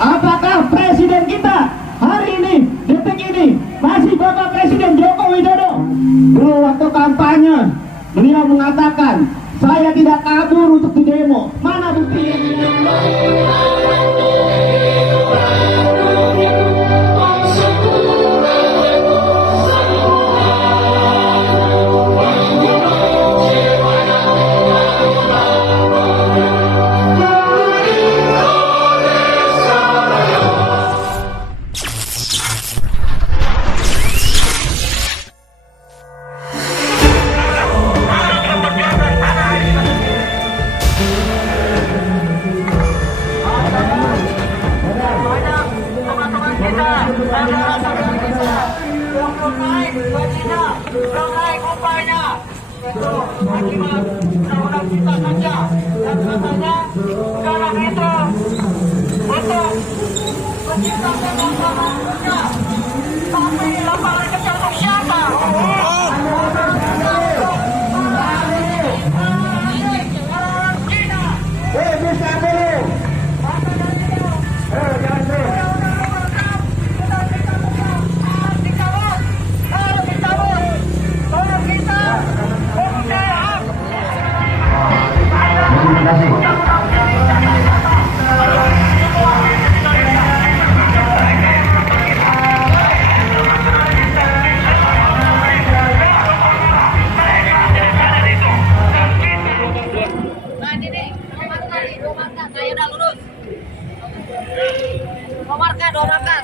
Apakah presiden kita hari ini, detik ini, masih Bapak Presiden Joko Widodo? Dulu waktu kampanye, beliau mengatakan, saya tidak kabur untuk di demo. Mana buktinya?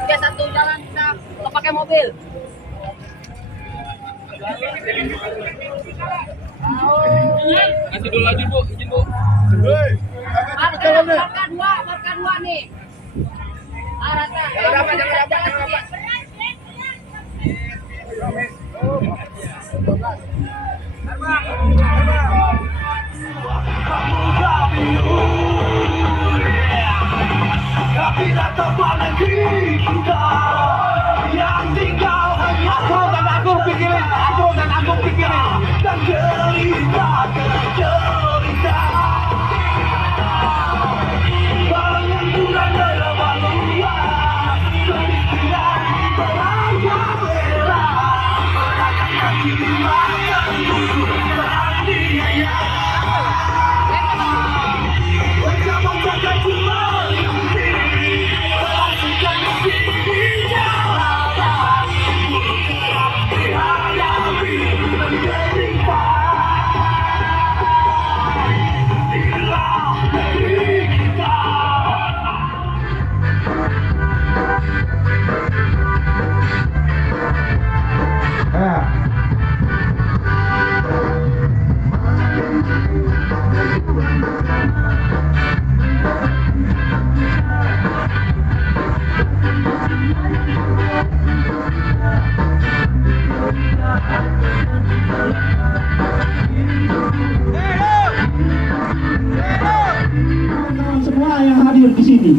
Biar satu jalan kita pakai mobil. Kasih dulu aja Bu, izin Bu. Marka dua nih. Rata. Jangan. Tapi tetaplah negeri kita yang tinggal hanya aku dan aku pikirin dan cerita pengangguran dalam manusia kemiskinan merajalela meragakan jiwa yang dulu beraniaya wajah menjaga jiwa semua yang hadir di sini.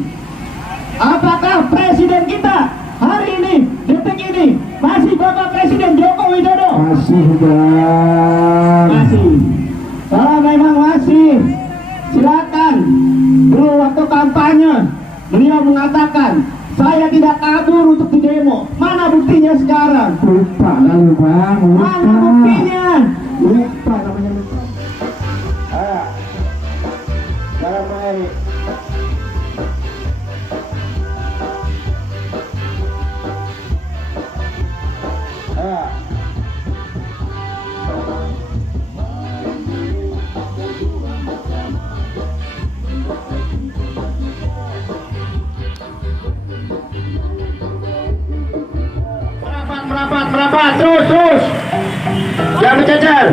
Apakah presiden kita hari ini, detik ini, masih Bapak Presiden Joko Widodo? Masih Bang. Masih. Kalau memang masih, silakan. Dulu waktu kampanye, beliau mengatakan, saya tidak kabur untuk di demo. Mana buktinya sekarang? Lupa lalu Bang. Mana buktinya? Lupa namanya lupa. Jalan Mary. Merapat, terus. Jangan bercecer.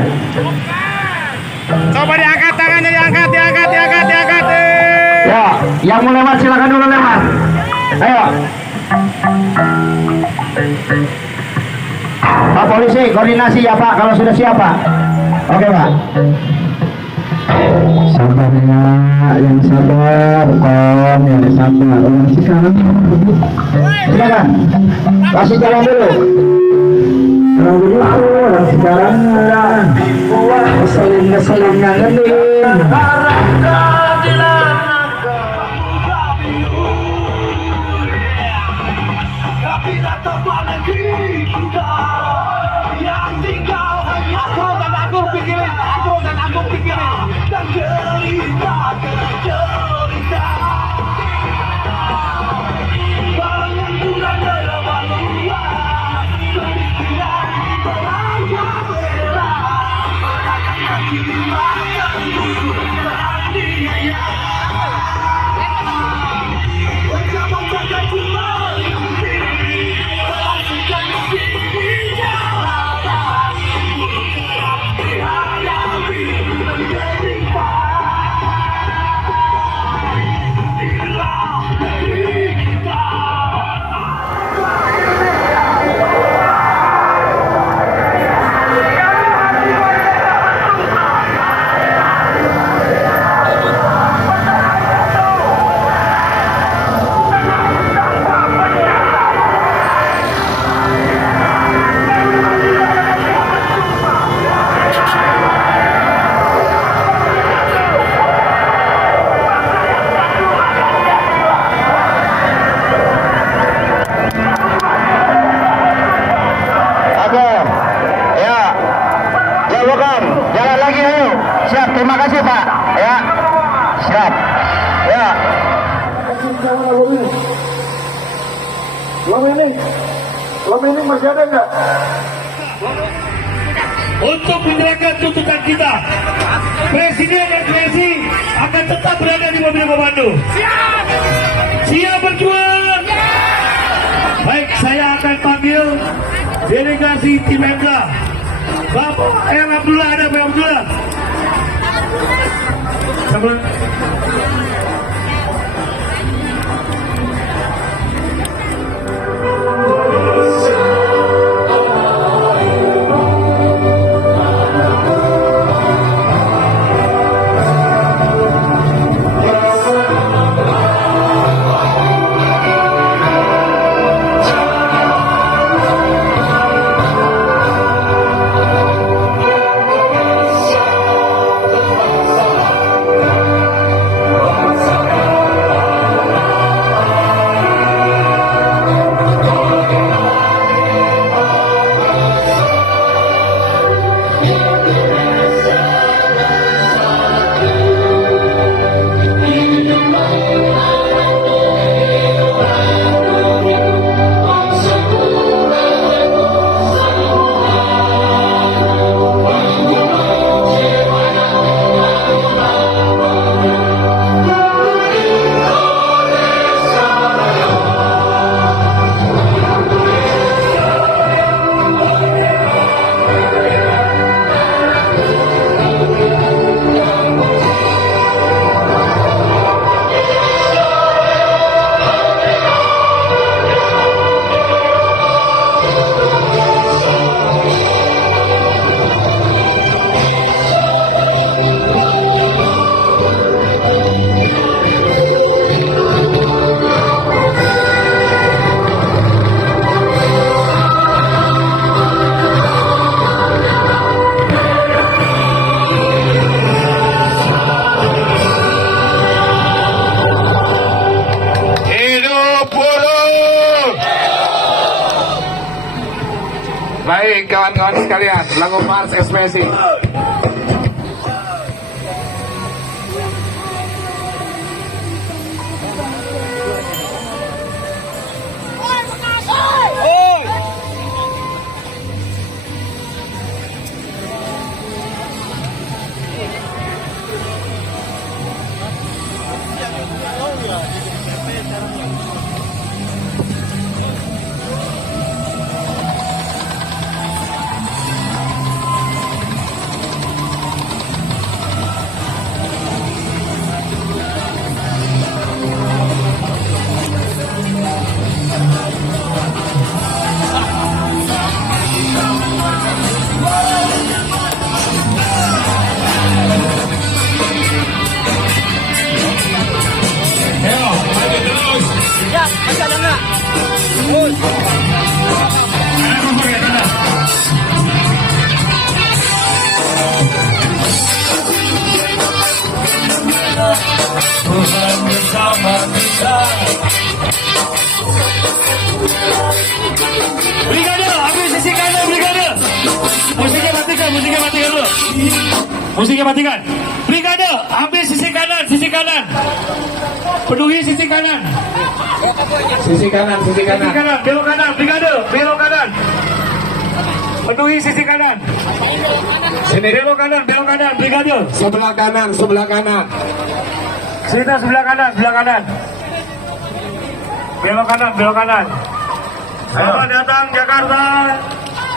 Coba diangkat tangannya, diangkat. Ya, yang mau lewat silakan dulu lewat. Ayo. Pak polisi, koordinasi ya Pak, kalau sudah siap Pak. Oke Pak. Sabar ya, yang sabar, Kom, yang sabar. Masih sekarang. Silakan. Kasih jalan dulu. Kalau begitu, orang sekarang ngeselin ngangenin. yang mana belum ini? Belum ini masih ada nggak? Untuk menyerahkan tuntutan kita, Presiden dan PSI akan tetap berada di mobil komando. Siap berjuang. Baik, saya akan panggil delegasi tim MK. Bapak Ayang Abdullah, ada Pak Abdullah. Sebelum Baik kawan-kawan sekalian, lagu Mars Ekspresi. Tuhan bersama kita. Brigade, ambil sisi kanan brigade. Musiknya matikan dulu. Musiknya matikan. Brigade, ambil sisi kanan. Penuhi sisi kanan. Sisi kanan. Belok kanan, brigade, belok kanan. Penuhi sisi kanan. Sini. Belok kanan, brigade. Sebelah kanan. Sini sebelah kanan. Belok kanan. Selamat datang Jakarta.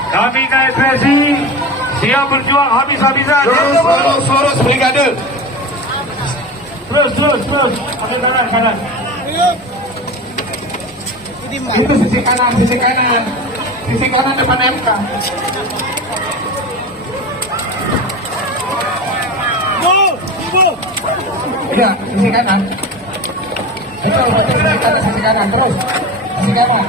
Kami KSPSI siap berjuang habis-habisan. Lurus brigade. Terus. Ambil kanan. Itu sisi kanan. Sisi kanan depan MK. Iya, sisi kanan. Itu sisi kanan terus. Sisi kanan.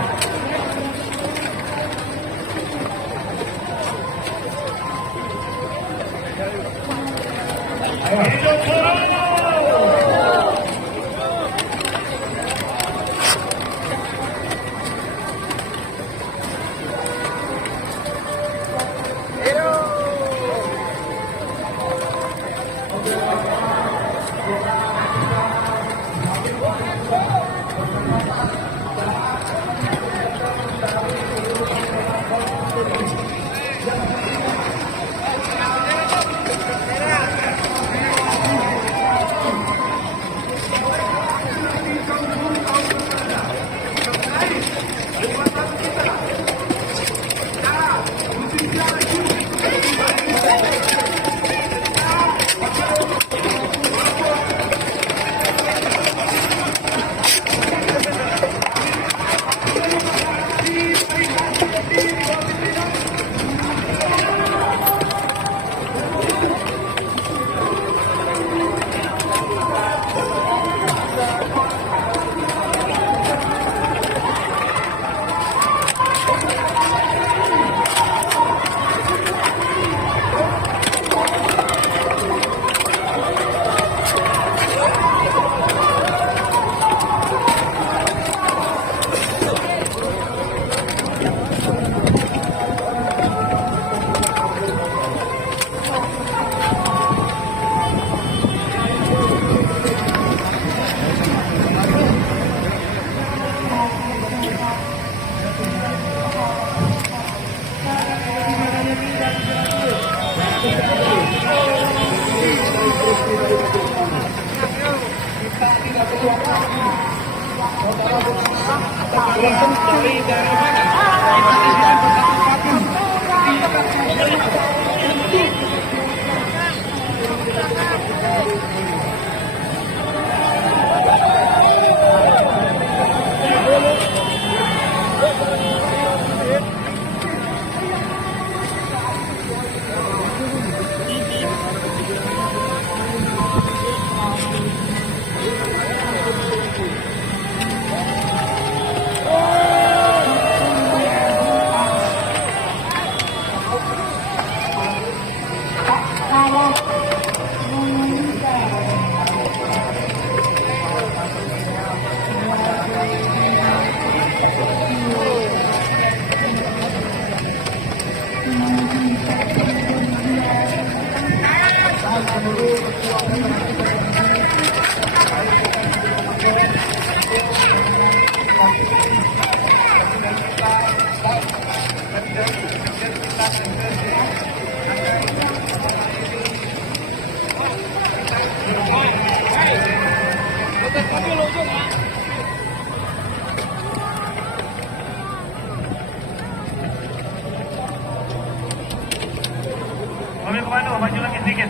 Mobil komando, maju lagi sedikit.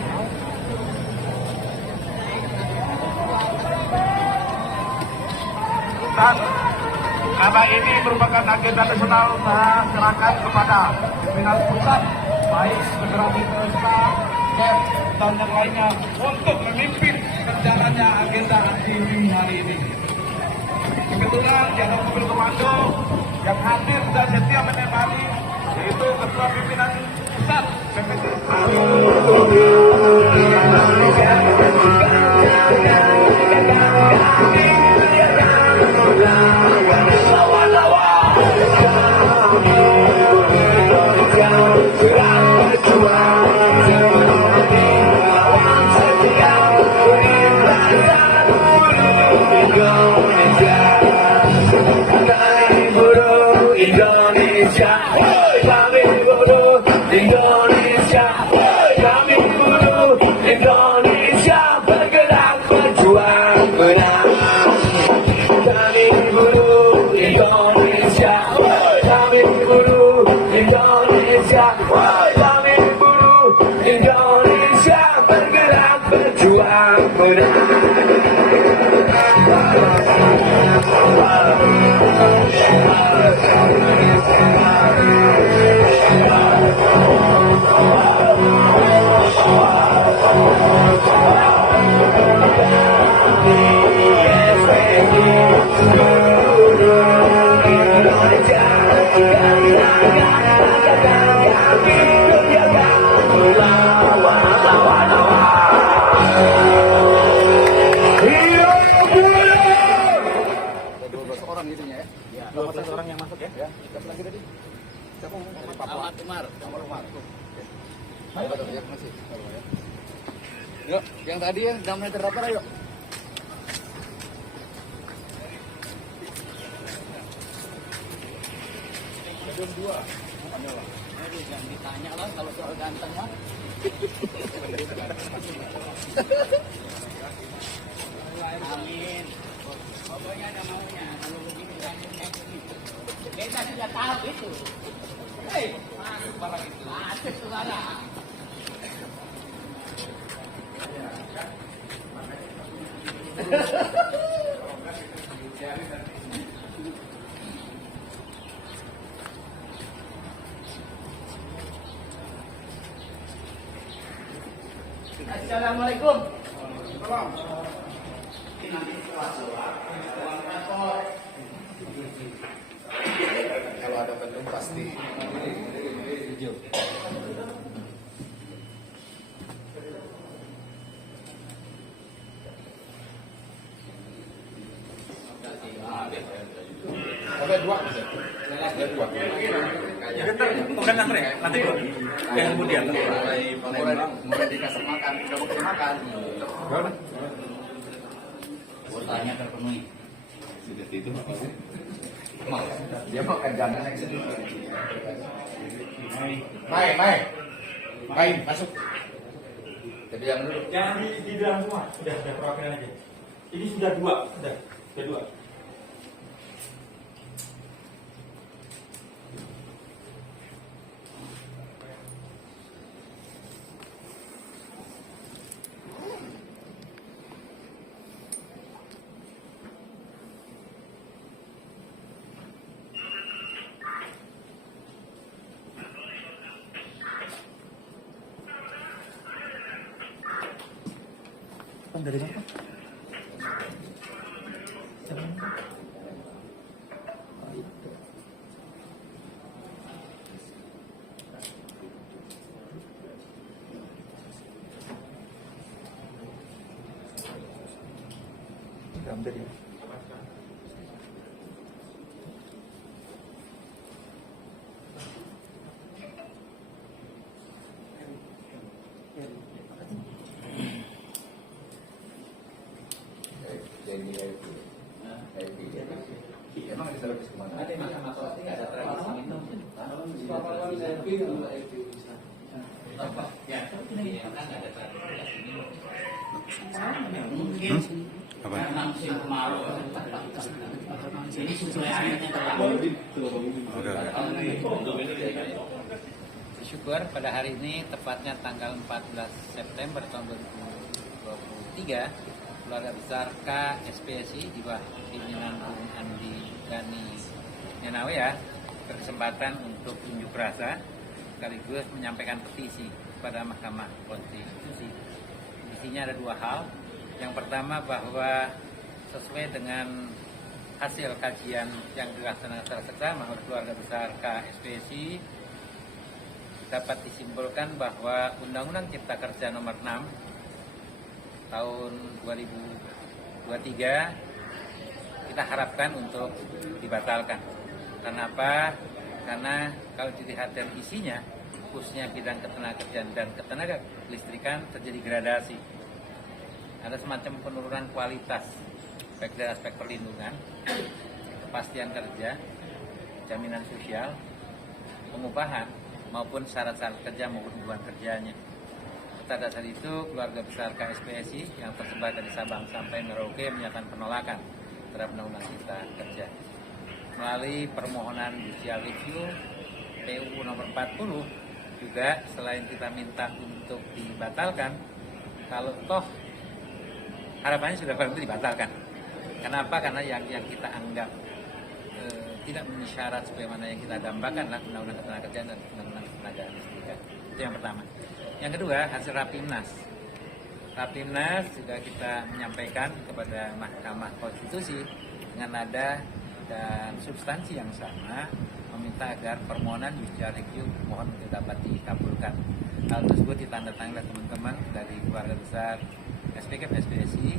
Dan karena ini merupakan agenda nasional, saya serahkan kepada pimpinan pusat, baik Federasi Pesta, KEP, dan yang lainnya untuk memimpin berjalannya agenda aksi hari ini. Kebetulan di ada mobil komando yang hadir dan setia menemani, yaitu Ketua Pimpinan Pusat PPT. Indonesia, kami buruh Indonesia, kami buruh Indonesia, bergerak berjuang menang. Kami buruh Indonesia, kami buruh Indonesia, kami buruh Indonesia, bergerak berjuang menang. Yuk, yang tadi yang 6 meter berapa lah yuk? Jangan ditanya lah kalau soal ganteng mah. Amin. Pokoknya ada maunya. Kalau begini gantengnya begitu. Kita sudah tahu itu. Hei, masuk barang itu. Masuk tuh barang. Assalamualaikum. Kalau ada penting pasti. Oke, dua. Bukan nanti ya, nanti dulu. Yang kemudian. Mulai dikasih makan, udah mau kasih makan. Kuotanya terpenuhi. Sudah itu apa sih? Dia makan jangan yang sedikit. Mai, masuk. Jadi yang dulu. Jangan di dalam semua, sudah perwakilan aja. Ini sudah dua. Rekam dari mana? Rekam dari Emang ada servis kemana? Ada Mahkamah Konstitusi nggak ada tradisi minum. Ya, ini kan nggak ada tradisi minum. Mungkin karena musim kemarau. Ini sesuai airnya terlalu. Bersyukur pada hari ini tepatnya tanggal 14 September tahun 2023 keluarga besar KSPSI di bawah pimpinan Bung Andi Gani Nenawe ya berkesempatan untuk unjuk rasa sekaligus menyampaikan petisi kepada Mahkamah Konstitusi. Isinya ada dua hal. Yang pertama bahwa sesuai dengan hasil kajian yang dilaksanakan secara seksama oleh keluarga besar KSPSI dapat disimpulkan bahwa Undang-Undang Cipta Kerja Nomor 6 tahun 2023 kita harapkan untuk dibatalkan. Kenapa? Karena kalau dilihat dari isinya, khususnya bidang ketenagakerjaan dan ketenaga listrikan terjadi gradasi. Ada semacam penurunan kualitas baik dari aspek perlindungan, kepastian kerja, jaminan sosial, pengupahan maupun syarat-syarat kerja maupun hubungan kerjanya. Atas dasar itu, keluarga besar KSPSI yang tersebar dari Sabang sampai Merauke menyatakan penolakan terhadap Undang-Undang Cipta Kerja. Melalui permohonan judicial review PUU nomor 40 juga selain kita minta untuk dibatalkan, kalau toh harapannya sudah berhenti dibatalkan. Kenapa? Karena yang kita anggap tidak memenuhi syarat sebagaimana yang kita dambakan adalah Undang-Undang Ketenagakerjaan dan Undang-Undang Ketenaga Listrikan. Itu yang pertama. Yang kedua, hasil Rapimnas. Rapimnas juga kita menyampaikan kepada Mahkamah Konstitusi dengan nada dan substansi yang sama, meminta agar permohonan judicial review mohon untuk dapat dikabulkan. Hal tersebut ditandatangani oleh teman-teman dari keluarga besar SPKP-SPSI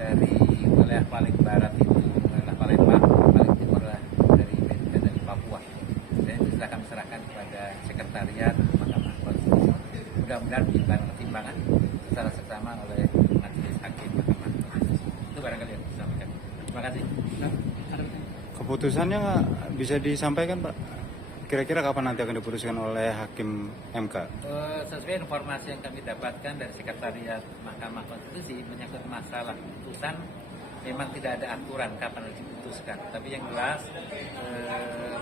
dari wilayah paling barat itu wilayah Palembang, paling timur dari Papua. Dan itu sudah kami serahkan kepada Sekretariat Mahkamah Konstitusi. Mudah-mudahan diberikan pertimbangan secara seksama oleh Majelis Hakim Mahkamah Konstitusi. Itu barangkali yang saya sampaikan. Terima kasih. Keputusannya bisa disampaikan, Pak? Kira-kira kapan nanti akan diputuskan oleh Hakim MK? Sesuai informasi yang kami dapatkan dari Sekretariat Mahkamah Konstitusi menyangkut masalah putusan, memang tidak ada aturan kapan harus diputuskan. Tapi yang jelas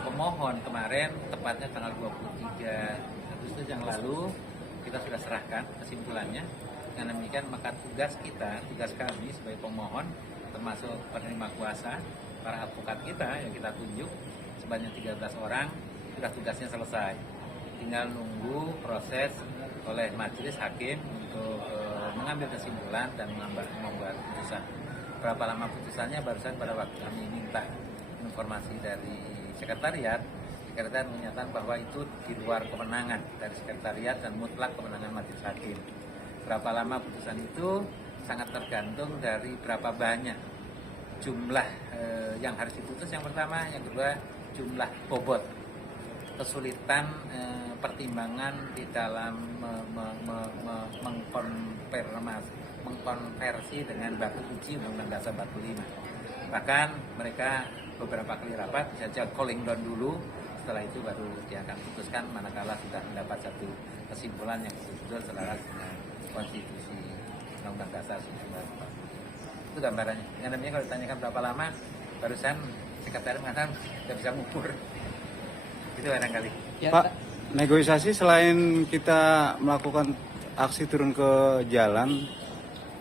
pemohon kemarin tepatnya tanggal 23 Agustus yang lalu kita sudah serahkan kesimpulannya. Dengan demikian maka tugas kami sebagai pemohon termasuk penerima kuasa, para advokat kita yang kita tunjuk sebanyak 13 orang sudah tugasnya selesai. Tinggal nunggu proses oleh majelis hakim untuk mengambil kesimpulan dan membuat putusan. Berapa lama putusannya barusan pada waktu kami minta informasi dari sekretariat menyatakan bahwa itu di luar kewenangan dari sekretariat dan mutlak kewenangan majelis hakim. Berapa lama putusan itu sangat tergantung dari berapa banyak jumlah yang harus diputus yang pertama, yang kedua jumlah bobot, kesulitan pertimbangan di dalam mengkonversi dengan baku uji Undang-Undang Dasar 45. Bahkan mereka beberapa kali rapat bisa calling down dulu, setelah itu baru dia akan putuskan manakala sudah mendapat satu kesimpulan yang betul-betul selaras dengan konstitusi Undang-Undang Dasar 45. Itu gambarannya. Yang namanya kalau ditanyakan berapa lama, barusan sekretariat mengatakan tidak bisa mengukur. Itu barangkali. Ya, Pak, negosiasi selain kita melakukan aksi turun ke jalan,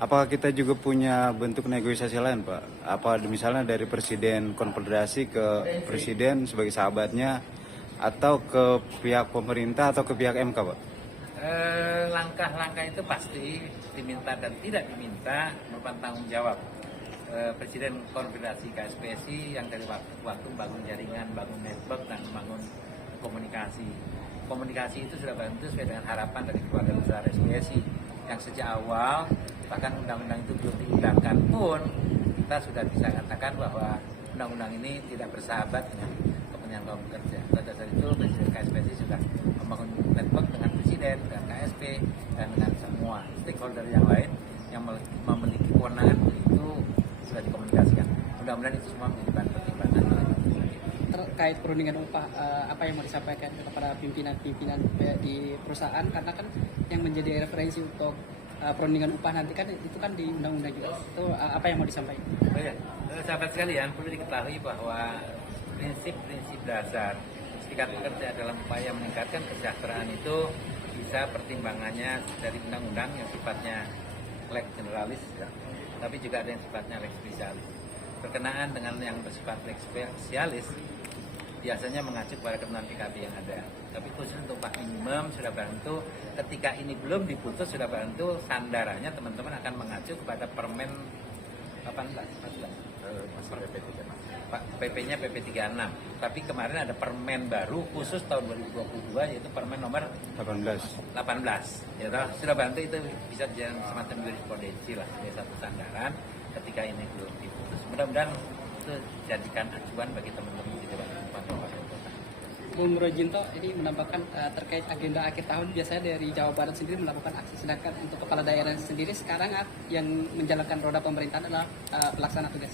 apakah kita juga punya bentuk negosiasi lain, Pak? Apa misalnya dari Presiden Konfederasi ke Presiden sebagai sahabatnya, atau ke pihak pemerintah atau ke pihak MK, Pak? Langkah-langkah itu pasti diminta dan tidak diminta merupakan tanggung jawab Presiden Konfederasi KSPSI yang dari waktu ke waktu bangun jaringan, bangun network, dan bangun komunikasi. Komunikasi itu sudah bantu sesuai dengan harapan dari keluarga besar SPSI yang sejak awal, bahkan undang-undang itu belum diundangkan pun, kita sudah bisa katakan bahwa undang-undang ini tidak bersahabat dengan kepentingan kaum pekerja. Pada saat itu Presiden KSPSI sudah membangun network dengan Presiden, dengan KSP, dan dengan semua stakeholder yang lain yang memiliki kewenangan itu sudah dikomunikasikan. Mudah-mudahan itu semua menjadi bahan pertimbangan. Terkait perundingan upah, apa yang mau disampaikan kepada pimpinan-pimpinan di perusahaan, karena kan yang menjadi referensi untuk perundingan upah nanti kan itu kan di undang-undang juga. Itu apa yang mau disampaikan? Oh ya, sahabat sekalian, perlu diketahui bahwa prinsip-prinsip dasar serikat pekerja dalam upaya meningkatkan kesejahteraan itu bisa pertimbangannya dari undang-undang yang sifatnya lex generalis, ya, tapi juga ada yang sifatnya lex spesialis. Berkenaan dengan yang bersifat lex spesialis biasanya mengacu kepada ketentuan PKB yang ada. Tapi khusus untuk upah minimum sudah bantu, ketika ini belum diputus sudah bantu, sandarannya teman-teman akan mengacu kepada Permen 18, PP-nya PP 36. Tapi kemarin ada permen baru khusus tahun 2022 yaitu permen nomor 18. Ya toh, sudah bantu itu bisa jalan semacam jurisprudensi lah, sebagai satu sandaran ketika ini belum diputus. Mudah-mudahan itu jadikan acuan bagi teman-teman di Dewan Kabupaten Kota. Bung Rojinto ini menambahkan terkait agenda akhir tahun, biasanya dari Jawa Barat sendiri melakukan aksi, sedangkan untuk kepala daerah sendiri sekarang yang menjalankan roda pemerintahan adalah pelaksana tugas.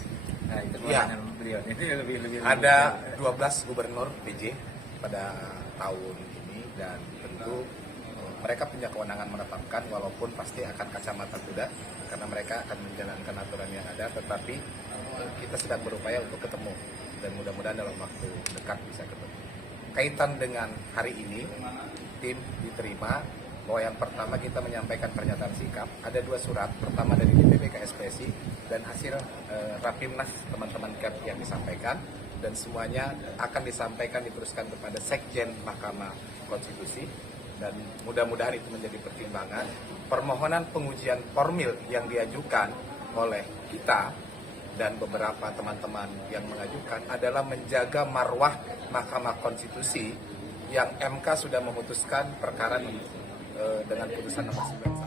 Nah, itu Ya. beliau ini lebih Ada 12 gubernur PJ pada tahun ini dan tentu mereka punya kewenangan menetapkan, walaupun pasti akan kacamata kuda karena mereka akan menjalankan aturan yang ada, tetapi kita sedang berupaya untuk ketemu dan mudah-mudahan dalam waktu dekat bisa ketemu. Kaitan dengan hari ini, tim diterima bahwa yang pertama kita menyampaikan pernyataan sikap, ada 2 surat, pertama dari DPP KSPSI dan hasil Rapimnas teman-teman KEP yang disampaikan, dan semuanya akan disampaikan diteruskan kepada Sekjen Mahkamah Konstitusi, dan mudah-mudahan itu menjadi pertimbangan. Permohonan pengujian formil yang diajukan oleh kita dan beberapa teman-teman yang mengajukan adalah menjaga marwah Mahkamah Konstitusi yang MK sudah memutuskan perkara ini dengan putusan nomor 9.